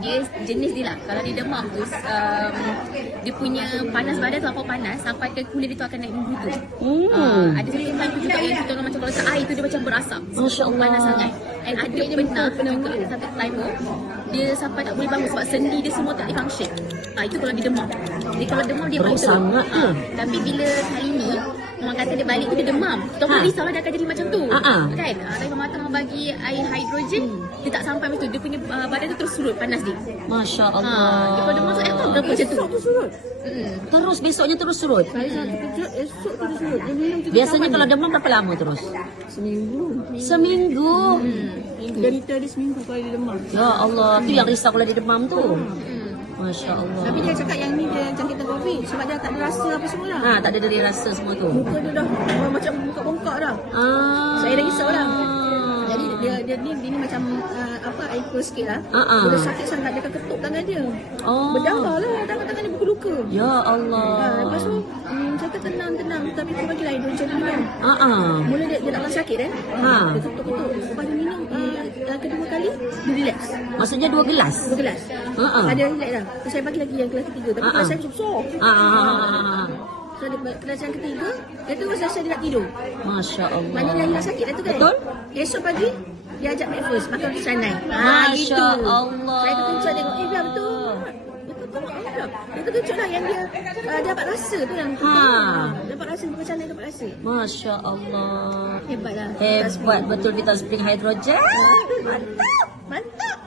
dia jenis dia lah. Kalau dia demam tu dia punya panas badan tu apa panas sampai ke kulit dia tu akan naik menggutu. Ada satu time tu juga yang kita macam kalau letak air tu dia macam berasap. Masya Allah. Panas sangat. And ada pernah juga ada satu time tu dia sampai tak boleh bangun sebab sendi dia semua tak boleh function. Itu kalau dia demam. Dia kalau demam dia Teruk sangat tu. Tapi bila hari ni orang kata dia balik tu dia demam. Kita pun risau lah dia akan jadi macam tu. Kan? Tapi Mama tengah bagi air hidrogen, dia tak sampai macam tu. Dia punya badan tu terus surut panas dia. Masya Allah. Dia kalau demam tu berapa macam tu. Esok tu surut. Terus besoknya terus surut. Saya kejut esok tu surut. Dia minum 3 Biasanya taman kalau dia. demam berapa lama terus? Seminggu. Seminggu. Derita dia seminggu kalau dia demam. Ya Allah, tu yang risau kalau dia demam tu. Masya Allah. Tapi dia cakap yang ni dia jangkitan COVID sebab dia tak ada rasa apa semua lah. Tak ada dari rasa semua tu. Muka dia dah macam bongkak-bongkak dah. Saya dah risau dah. Jadi dia ni macam air cool sikit lah. Bila sakit sangat dia akan ketuk tangan dia. Berdarah lah tangan dia berluka. Ya Allah. Lepas tu cakap tenang tapi dia bagi air hidrogen dulu kan. Mula dia tak rasa sakit kan. Dia ketuk-ketuk. Lepas dia minum kedua kali dia relax. Maksudnya 2 gelas? 2 gelas. Ada relax dah. Saya bagi lagi yang kelas ketiga. Tapi kelas saya besar. So kelas yang ketiga dia tu rasa dia nak tidur. Masya Allah. Maknanya dia hilang sakit dah tu kan. Betul. Esok pagi dia ajak breakfast makan roti canai. Masya Allah. Saya terkencang tengok biar betul. Dia terkejut lah yang dia dapat rasa tu yang dapat rasa roti canai dapat rasa. Masya Allah. Hebat lah. Hebat betul Vita Spring Hydrogen. Mantap.